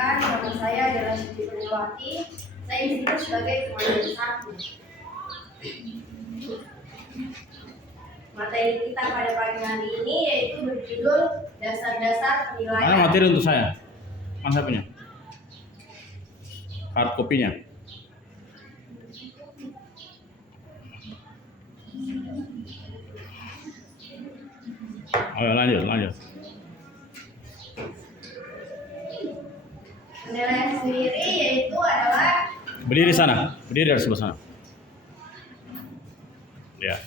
Perkenalkan, nama saya adalah Siti Purnawati. Saya di sini sebagai komandan 1. Materi kita pada pagi hari ini yaitu berjudul dasar-dasar penilaian. Mana materi untuk saya? Mana punya? Hard kopinya. Ayo lanjut. Penilaian sendiri yaitu adalah Berdiri dari sebelah sana. Ya.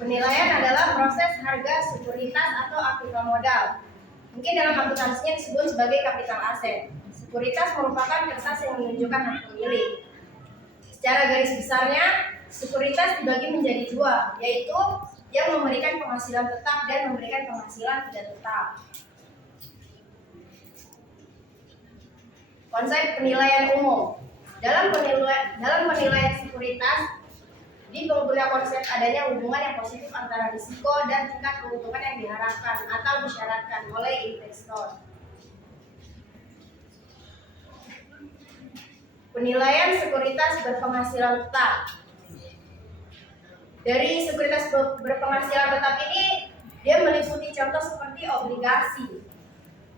penilaian adalah proses harga sekuritas atau aktiva modal. Mungkin dalam akuntansinya disebut sebagai kapital aset. Sekuritas merupakan kertas yang menunjukkan hak pemilik. Secara garis besarnya, sekuritas dibagi menjadi 2, yaitu yang memberikan penghasilan tetap dan memberikan penghasilan tidak tetap. Konsep penilaian umum. Dalam penilaian sekuritas pengguna konsep adanya hubungan yang positif antara risiko dan tingkat keuntungan yang diharapkan atau disyaratkan oleh investor. Penilaian sekuritas berpenghasilan tetap. Dari sekuritas berpenghasilan tetap ini, dia meliputi contoh seperti obligasi.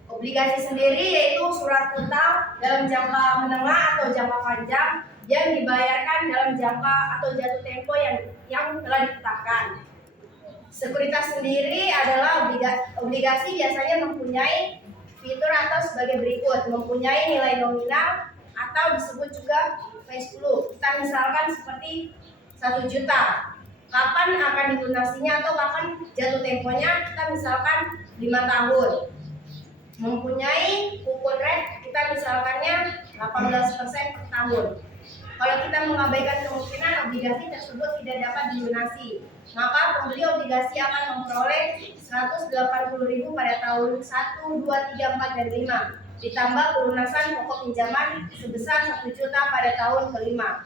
Obligasi sendiri yaitu surat utang dalam jangka menengah atau jangka panjang yang dibayarkan dalam jangka atau jatuh tempo yang telah ditetapkan. Sekuritas sendiri adalah obligasi biasanya mempunyai fitur atau sebagai berikut, mempunyai nilai nominal atau disebut juga face value. Kita misalkan seperti 1 juta. Kapan akan dilunasinya atau kapan jatuh temponya? Kita misalkan 5 tahun. Mempunyai coupon rate, kita misalkannya 18% per tahun. Kalau kita mengabaikan kemungkinan obligasi tersebut tidak dapat dilunasi, maka pembeli obligasi akan memperoleh 180.000 pada tahun 1, 2, 3, 4, dan 5. Ditambah pelunasan pokok pinjaman sebesar 1 juta pada tahun kelima.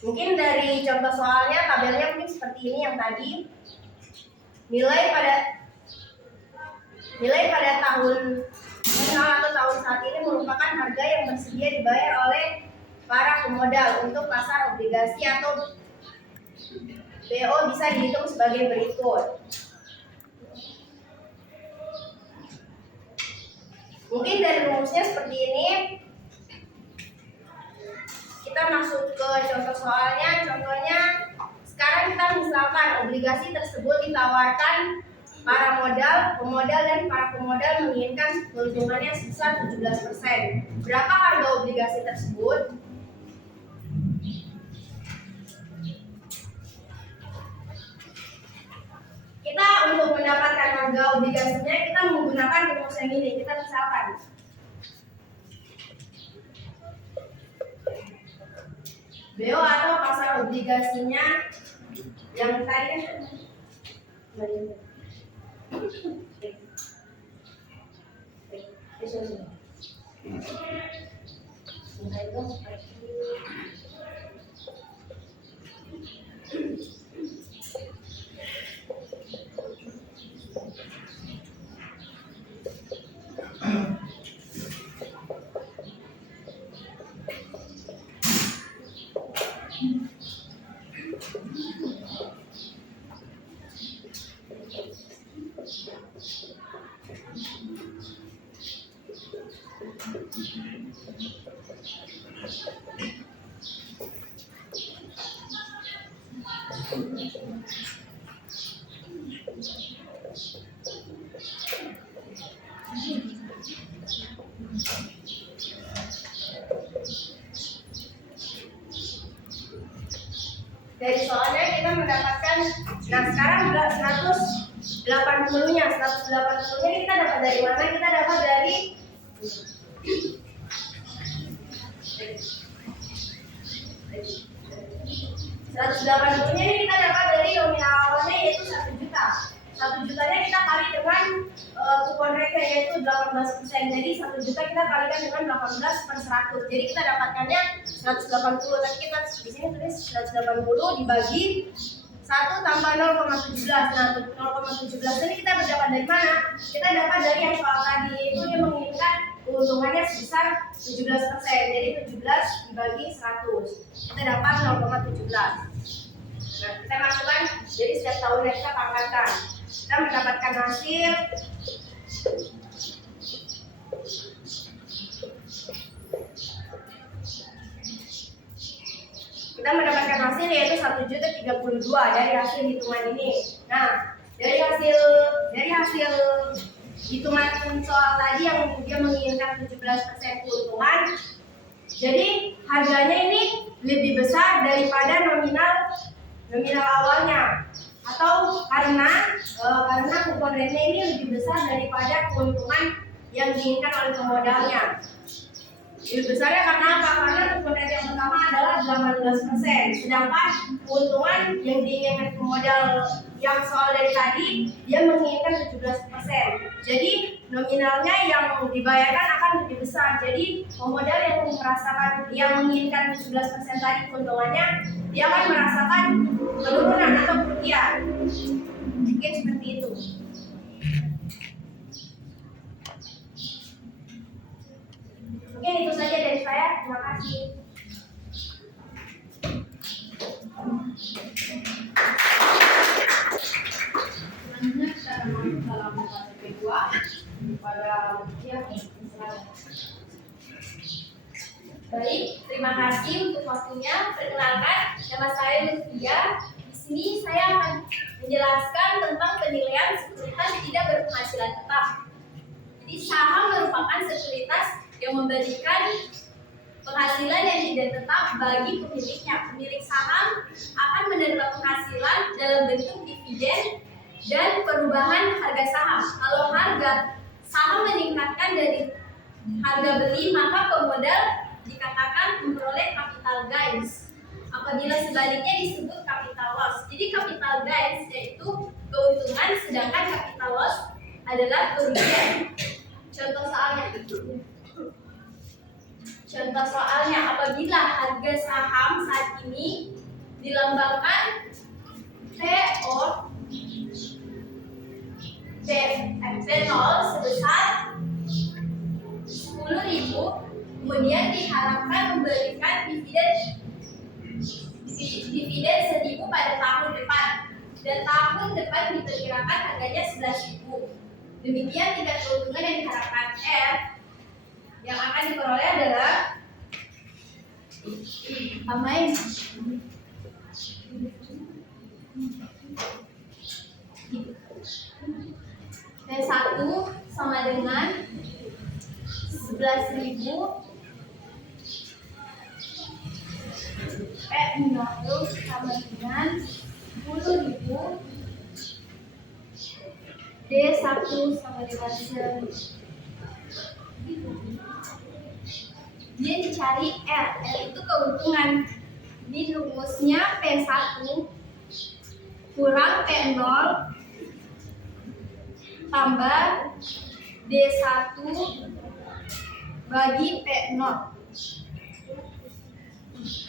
Mungkin dari contoh soalnya, tabelnya mungkin seperti ini yang tadi. Nilai pada tahun atau tahun saat ini merupakan harga yang bersedia dibayar oleh para pemodal untuk pasar obligasi atau BO bisa dihitung sebagai berikut. Mungkin dari rumusnya seperti ini. Kita masuk ke contoh soalnya. Contohnya, sekarang kita misalkan obligasi tersebut ditawarkan para pemodal dan para pemodal menginginkan keuntungannya sebesar 17%. Berapa harga obligasi tersebut? Kita untuk mendapatkan harga obligasinya kita menggunakan rumus yang ini. Kita misalkan BO atau pasar obligasinya yang tadi dari soalnya kita mendapatkan, nah sekarang 180-nya kita dapat dari mana? Kita dapat dari 180-nya ini kita dapat dari nominal awalnya yaitu 1 juta. 1 jutanya kita kali dengan kupon rate yaitu 18%. Jadi 1 juta kita kalikan dengan 18 per 100. Jadi kita dapatkannya 180. Tapi kita di sini tulis 180 dibagi 1 tambah 0,17. Nah, 0,17 ini kita berdapat dari mana? Kita dapat dari yang soal tadi, itu dia menginginkan keuntungannya sebesar 17%. Jadi 17 dibagi 100. Kita dapat 0,17. Nah, kita masukkan jadi setiap tahunnya kita pangkatkan. Kita mendapatkan hasil yaitu 1.032 dari hasil hitungan ini. Nah, dari hasil hitungan soal tadi yang dia menginginkan 17% keuntungan, jadi harganya ini lebih besar daripada nominal awalnya, atau karena kupon rate ini lebih besar daripada keuntungan yang diinginkan oleh pemodalnya. Lebih besarnya karena apa? Karena kupon rate yang pertama adalah 18%, sedangkan keuntungan yang diinginkan pemodal yang soal dari tadi dia menginginkan 17%. Jadi nominalnya yang dibayarkan akan lebih besar. Jadi pemodal yang menginginkan 17% tadi keuntungannya, dia akan merasakan penurunan atau kerugian. Mungkin seperti itu. Mungkin itu saja dari saya. Terima kasih. Selanjutnya kita masuk dalam fase kedua pada ujian. Baik, terima kasih untuk waktunya. Perkenalkan, nama saya Lutfia. Di sini saya akan menjelaskan tentang penilaian sekuritas tidak berpenghasilan tetap. Jadi saham merupakan sekuritas yang memberikan penghasilan yang tidak tetap bagi pemiliknya. Pemilik saham akan menerima penghasilan dalam bentuk dividen dan perubahan harga saham. Kalau harga saham meningkatkan dari harga beli, maka pemodal dikatakan memperoleh capital gains. Apabila sebaliknya disebut capital loss. Jadi capital gains yaitu keuntungan, sedangkan capital loss adalah kerugian. Contoh soalnya, apabila harga saham saat ini dilambangkan TO P0 sebesar 10.000, kemudian diharapkan memberikan dividen 1.000 pada tahun depan, dan tahun depan diperkirakan harganya 11.000. Demikian tingkat keuntungan yang diharapkan. Yang akan diperoleh adalah P1 sama dengan 11.000, P0 sama dengan 10.000, D1 sama dengan 1.000. Dia dicari R itu keuntungan. Di rumusnya P1 kurang P0 tambah D1 bagi P0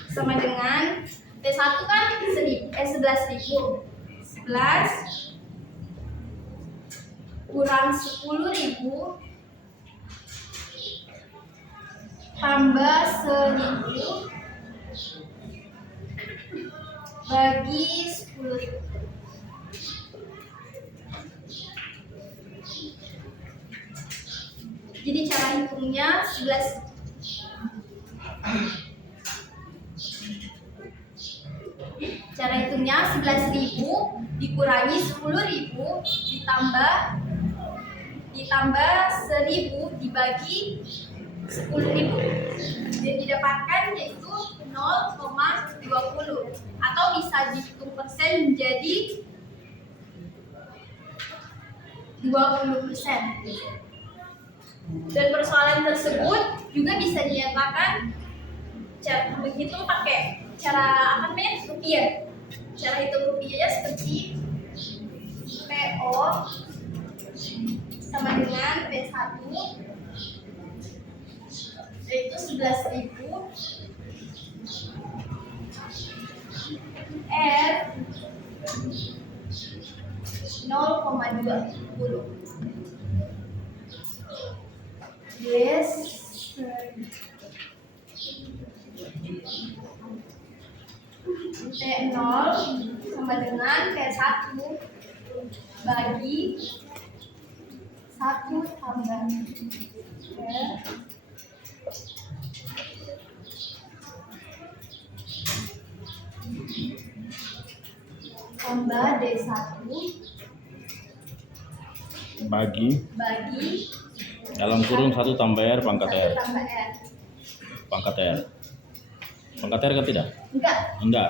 sama dengan P1 kan 11.000, 11 kurang 10.000 tambah 1.000 bagi 10.000. Jadi cara hitungnya 11. Cara hitungnya 11.000 dikurangi 10.000 ditambah 1.000 dibagi 10.000 dan didapatkan yaitu 0,20 atau bisa dihitung persen menjadi 20%. Dan persoalan tersebut juga bisa dinyatakan menghitung pakai cara rupiah. Cara hitung rupiahnya seperti PO sama dengan P1 yaitu 11.000, R 0,20 20. Yes. T0 sama dengan T1 bagi 1 tambah R tambah D1 Bagi bagi dalam kurung 1 tambah R pangkat 1 R. tambah R. Pangkat R. Pangkat R kan tidak? Enggak. Enggak.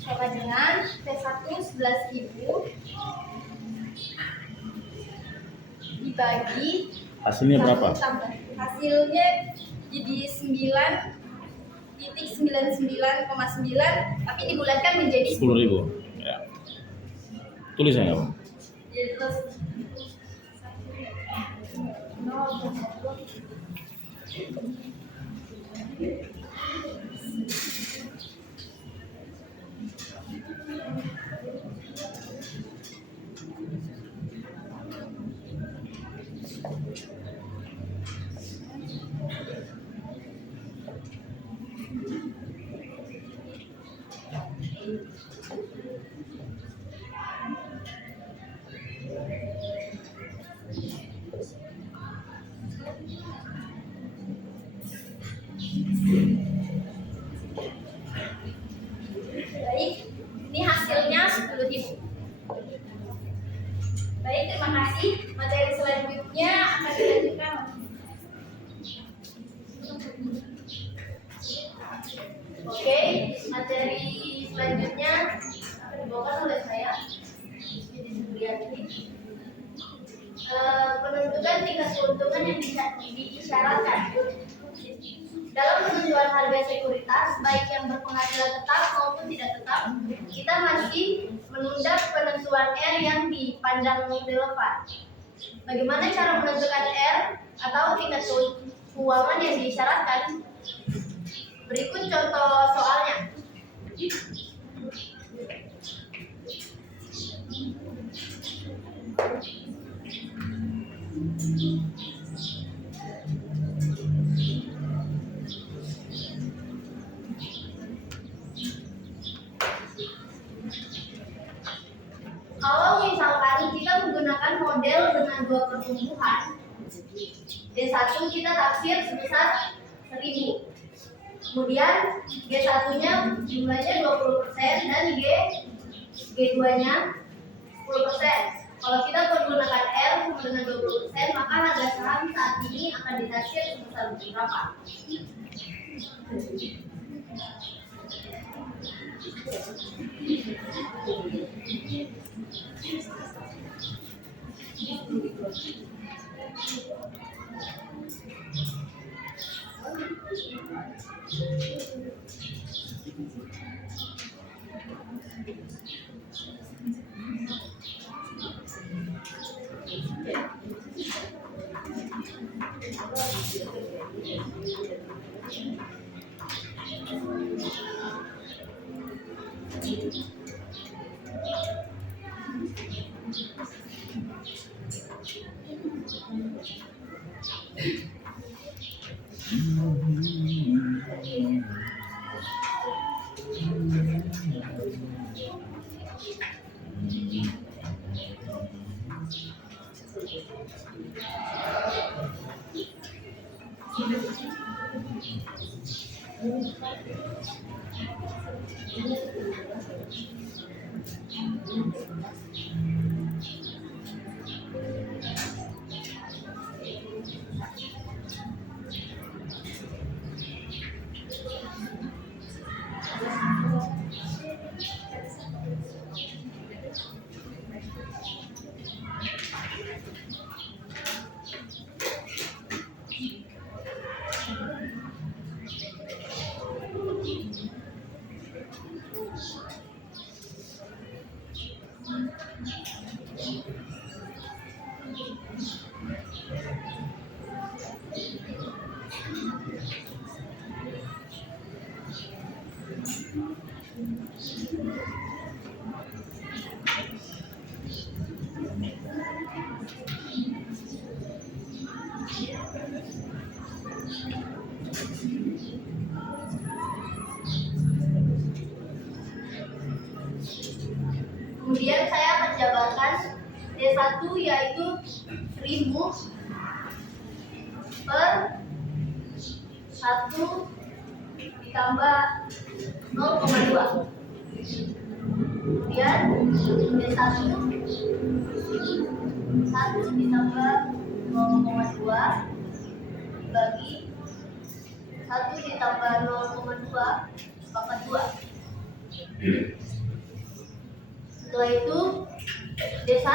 Sama dengan T1 11.000 dibagi Hasilnya berapa? 1 tambah. Hasilnya jadi 9,99,9 tapi dibulatkan menjadi 10.000. Ya. Tulis ya, Bang. jadi terus 0. Baik, ini hasilnya 10.000. Baik, terima kasih. Materi selanjutnya akan dilanjutkan. Oke, materi selanjutnya akan dibawakan oleh saya. Jadi lihat ini. Penentukan tingkat keuntungan yang diisyaratkan. Dalam penentuan harga sekuritas, baik yang berpenghasilan tetap maupun tidak tetap, kita masih menunda penentuan R yang dipandang relevan. Bagaimana cara menentukan R atau tingkat keuangan yang disyaratkan? Berikut contoh soalnya. Kalau misalkan kita menggunakan model dengan 2 pertumbuhan, D1 kita taksir sebesar 1000. Kemudian G1-nya jumlahnya 20% dan G2-nya 10%. Kalau kita menggunakan R sama dengan 20%, maka harga saham saat ini akan ditaksir sebesar berapa? Kemudian saya akan jabarkan D1 yaitu 1000 per 1 ditambah 0,2. Kemudian D1 1 ditambah 0,2 dibagi 1 ditambah 0,2 pangkat 2. Setelah itu D1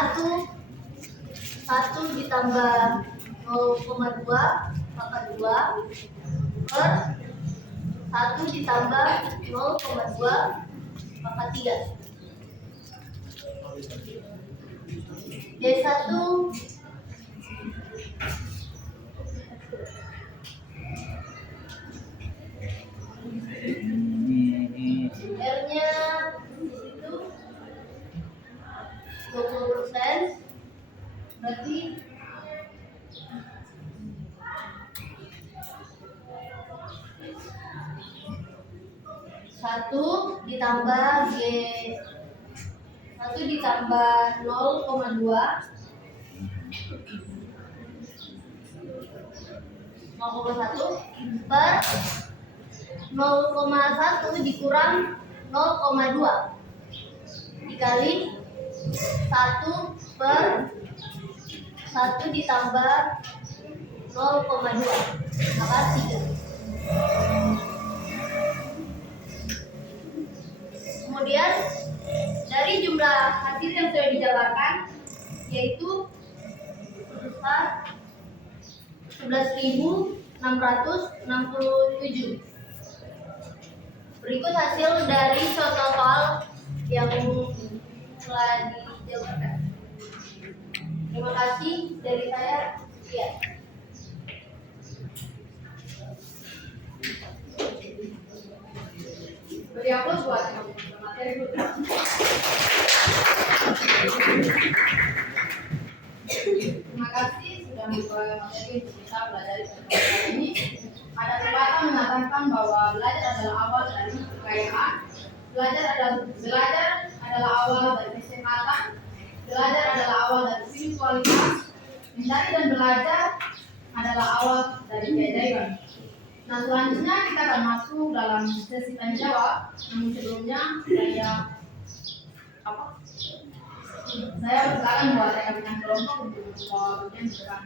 1 ditambah 0,2 pangkat 2 per 1 ditambah 0,2 pangkat 3. D1 R-nya itu 20%, berarti satu ditambah G 1 ditambah 0,2 per 0,1 dikurang 0,2 dikali 1 per 1 ditambah 0,2 maka 3. Kemudian dari jumlah hasil yang sudah dijabarkan yaitu sebesar 11.667. Berikut hasil dari contoh soal yang telah dijabarkan. Terima kasih dari saya. Ya. Beri aplaus buat materi dulu. Terima kasih sudah membawa materi untuk kita belajar di kesempatan ini. Ada pepatah mengatakan bahwa belajar adalah awal dari kekayaan, belajar adalah awal dari kesehatan, belajar adalah awal dari spiritualitas, mencari dan belajar adalah awal dari keajaiban. Nah, selanjutnya kita akan masuk dalam sesi tanya jawab. Namun sebelumnya saya persilakan buat rekan-rekan kelompok untuk membawa bagian di depan.